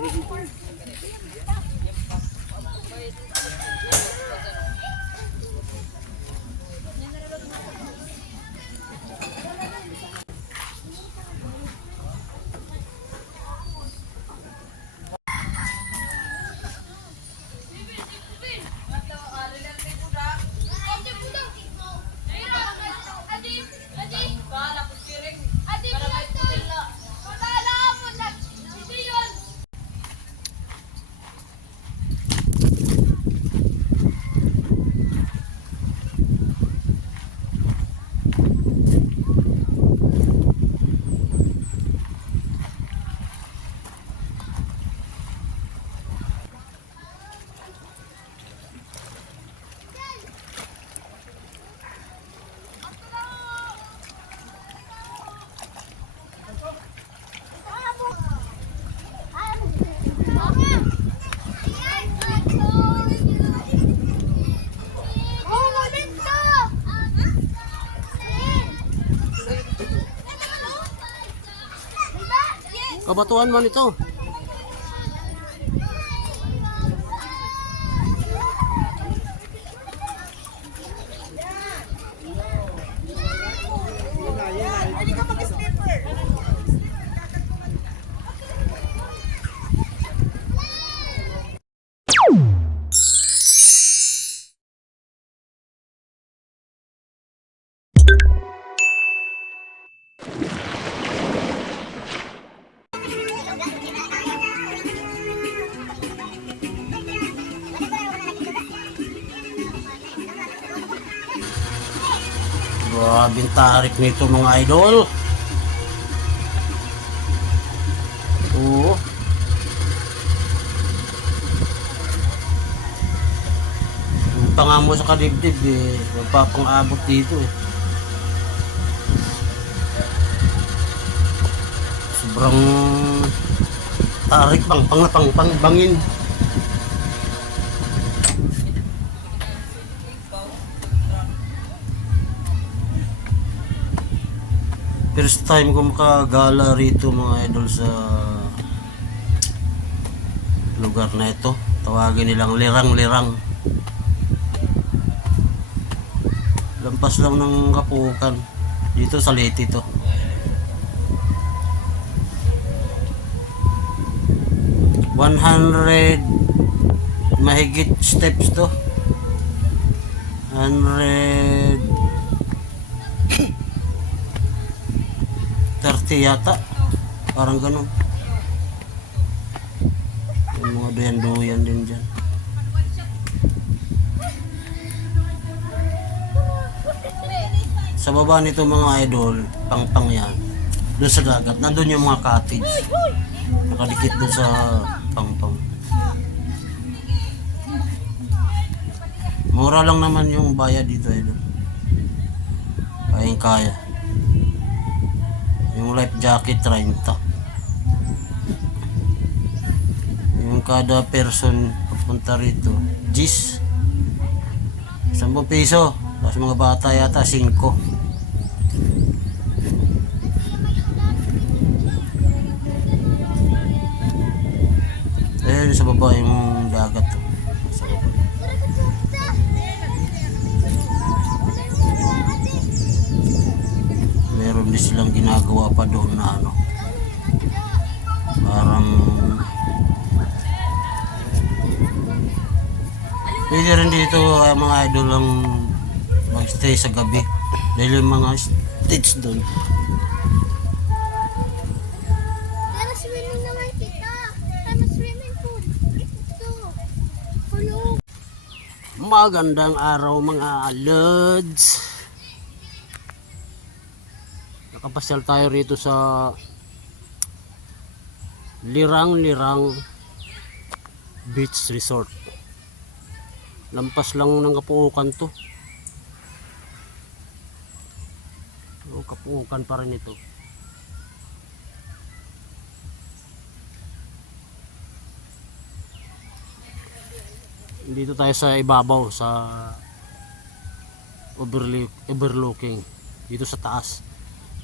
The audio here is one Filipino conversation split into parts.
Thank you. Kabatuan man ito. Grabing tarik nito mga idol. Oo. Punta nga mo sa kadibdib eh. Magpapang-abot dito eh. Sobrang tarik pang pang pang pang bangin. First time ko makagala rito mga idol sa lugar na ito. Tawagin nilang lirang-lirang. Lampas lang ng kapukan. Dito sa Leyte to. One hundred mahigit steps to. Hundred 30 yata. Parang ganun. Yung mga duyan-duyan din dyan. Sa baba nito mga idol, pang-pang yan. Doon sa dagat, nandun yung mga cottage. Nakadikit doon sa pang-pang. Mura lang naman yung bayad dito idol. Kayang kaya. Yung life jacket 30. Yung kada person papunta rito, gis. 10 piso. Tapos mga bata yata 5. Ayun sa baba yung dagat. Silang ginagawa pa doon na ano. Parang pwede rin dito ah, mga idol ang magstay sa gabi. Dahil yung mga stage doon. Magandang araw mga lods nakapasyal tayo rito sa Lirang Lirang Beach Resort. Lampas lang ng kapuukan to. O kapuukan pa rin ito. Dito tayo sa ibabaw sa overlook, overlooking. Dito sa taas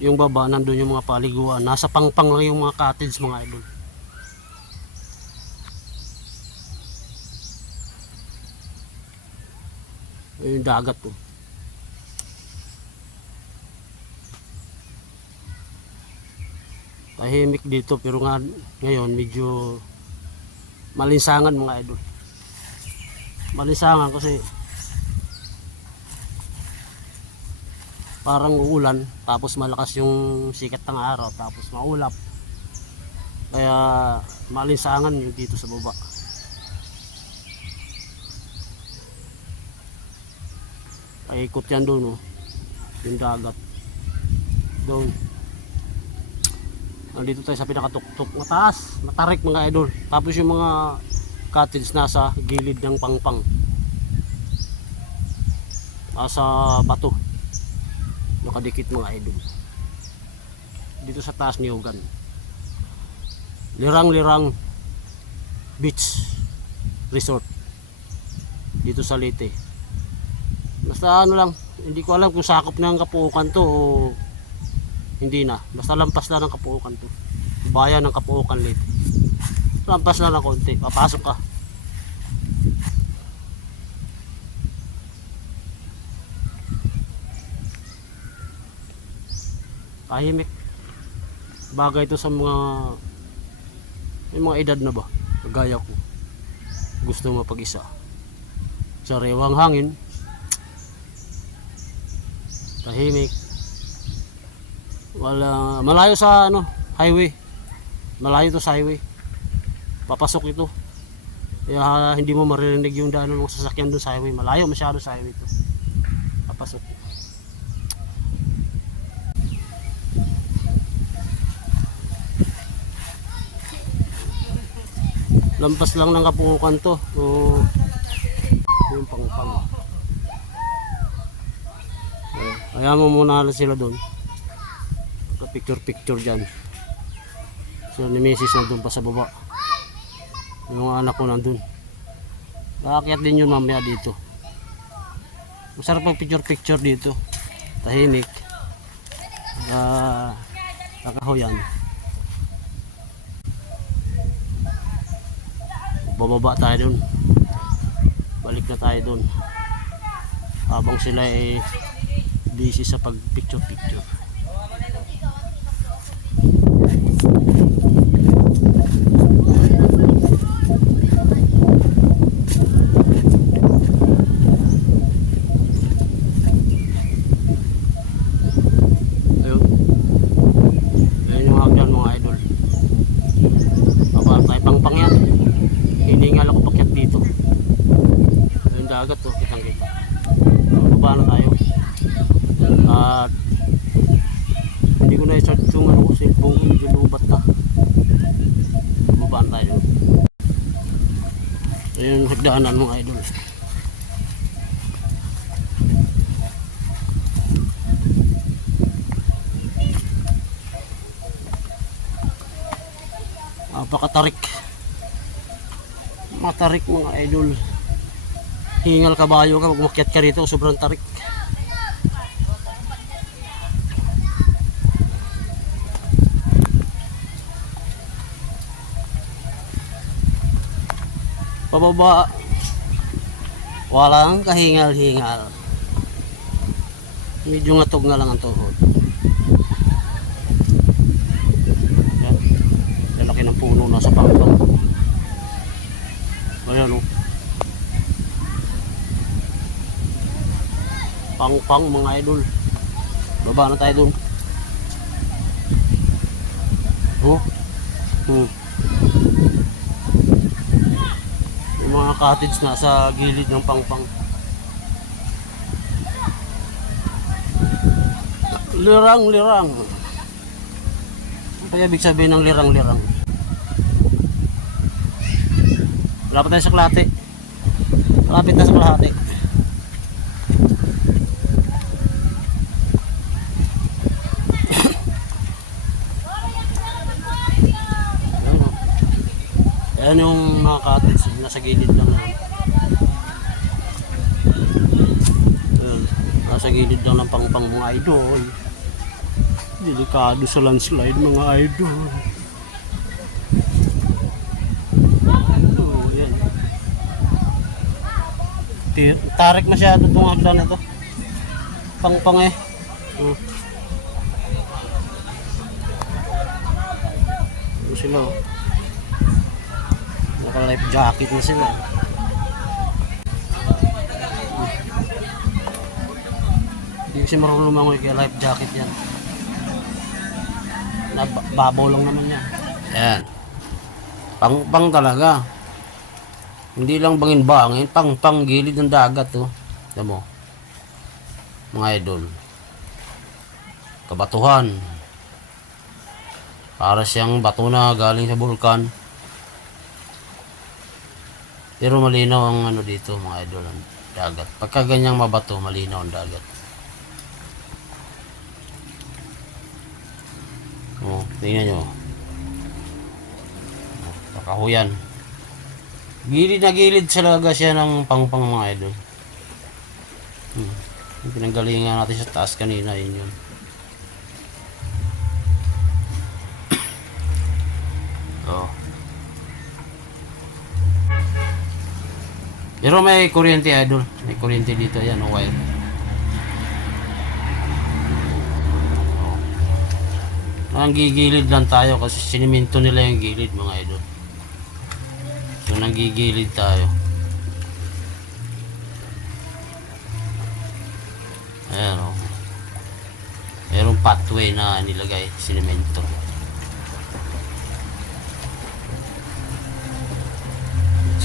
yung baba nandun yung mga paliguan. Nasa pangpang lang yung mga cottage mga idol. Yung dagat po tahimik dito pero nga ngayon medyo malinsangan mga idol. Malinsangan kasi parang uulan tapos malakas yung sikat ng araw tapos maulap. Kaya malinsangan yung dito sa baba. Paikot yan doon, oh. Yung dagat. Doon. Nandito tayo sa pinakatuktok. Mataas. Matarik mga idol. Tapos yung mga cottage nasa gilid ng pangpang. Nasa bato. Nakadikit mga idol. Dito sa taas ni Ugan. Lirang-lirang beach resort. Dito sa Leyte. Basta ano lang, hindi ko alam kung sakop na ng kapuukan to o hindi na. Basta lampas lang ng kapuukan to. Bayan ng kapuukan late. Lampas lang ng konti, papasok ka. Tahimik. Bagay to sa mga may mga edad na ba? Kagaya ko. Gusto mapag-isa. Sariwang hangin, tahimik wala malayo sa ano highway malayo to sa highway papasok ito kaya hindi mo maririnig yung daanan ng sasakyan doon sa highway malayo masyado sa highway to papasok lampas lang ng kapukan to o yung pangpang kaya mo muna na sila doon. Picture picture dyan. So ni Mrs. na doon pa sa baba. Yung anak ko nandun. Kaakyat din yun mamaya dito. Masarap ang picture picture dito. Tahimik. Ah, nakahoyan. Bababa tayo doon. Balik na tayo doon. Habang sila ay busy sa pag picture picture. Ayun. Ayun yung hagdan mga idol. Baba tayo pang pang yan. Hindi nga ako pakyat dito. Ayun dagat to, kitang kita. Baba na tayo. At hindi ko na i-charge yung ano ko cellphone medyo lubat na. Baba na tayo. Ayun hagdaanan mga idol. Napakatarik. Matarik mga idol. Hingal kabayo ka, pag umakyat ka rito, sobrang tarik. Pababa. Walang kahingal-hingal. Medyo ngatog na lang ang tuhod. Yan. Lalaki ng puno nasa pangpang. Ayan o. Pangpang mga idol. Baba na tayo dun. Oh. Hmm. Yung mga cottage na sa gilid ng pangpang. Lirang-lirang. Ano kaya ibig sabihin ng lirang-lirang? Wala pa tayo sa klate. Malapit na sa kalahati. Ayan o. Ayan yung mga cottage nasa gilid lang naman. Ayan, nasa gilid lang ng pangpang mga idol. Delikado sa landslide mga idol. Oh, Tarik masyado itong hagdan na to. Pang-pang eh. Hmm. Ano sila oh. Naka-life jacket na sila. Hindi kasi marunong lumangoy kaya life jacket yan. Na, babaw lang naman yan. Ayan. Pang pang talaga. Hindi lang bangin bangin, pang pang gilid ng dagat oh. Alam mo. Mga idol. Kabatuhan. Para siyang bato na galing sa bulkan. Pero malinaw ang ano dito mga idol ang dagat. Pagka ganyang mabato, malinaw ang dagat. Oh, tingnan nyo. Pakahuyan. Gilid na gilid talaga siya ng pangpang mga idol. Hmm. Pinanggalingan natin sa taas kanina, yun yun. Pero may kuryente idol. May kuryente dito. Yan, oh, wire. Ang gigilid lang tayo kasi siniminto nila yung gilid mga idol. So nanggigilid tayo. Ayan o. Merong pathway na nilagay, sinimento.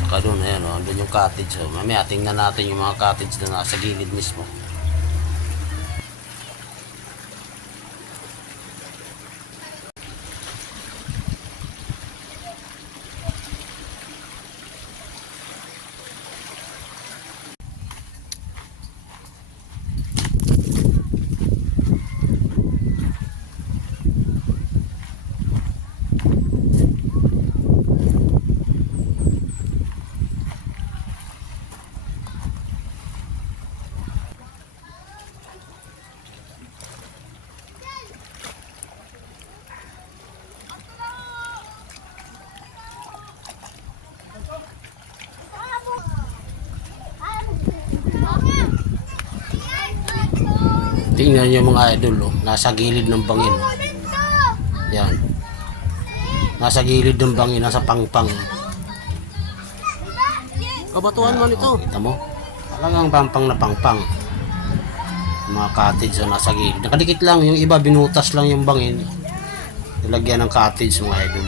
Saka doon, ayan o, doon yung cottage. So, mamaya tingnan natin yung mga cottage na nasa gilid mismo. Tingnan niyo mga idol, oh. nasa gilid ng bangin. Yan. Nasa gilid ng bangin, nasa pangpang. Kabatuan man ito. Kita mo? Talagang pangpang na pangpang. Mga cottage na nasa gilid. Nakadikit lang, yung iba binutas lang yung bangin. Nilagyan ng cottage mga idol.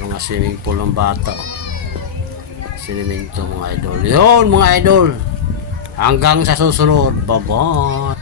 Mga swimming pool ng bata. oh. Sinimento mga idol. Yun mga idol. Hanggang sa susunod. Bye-bye.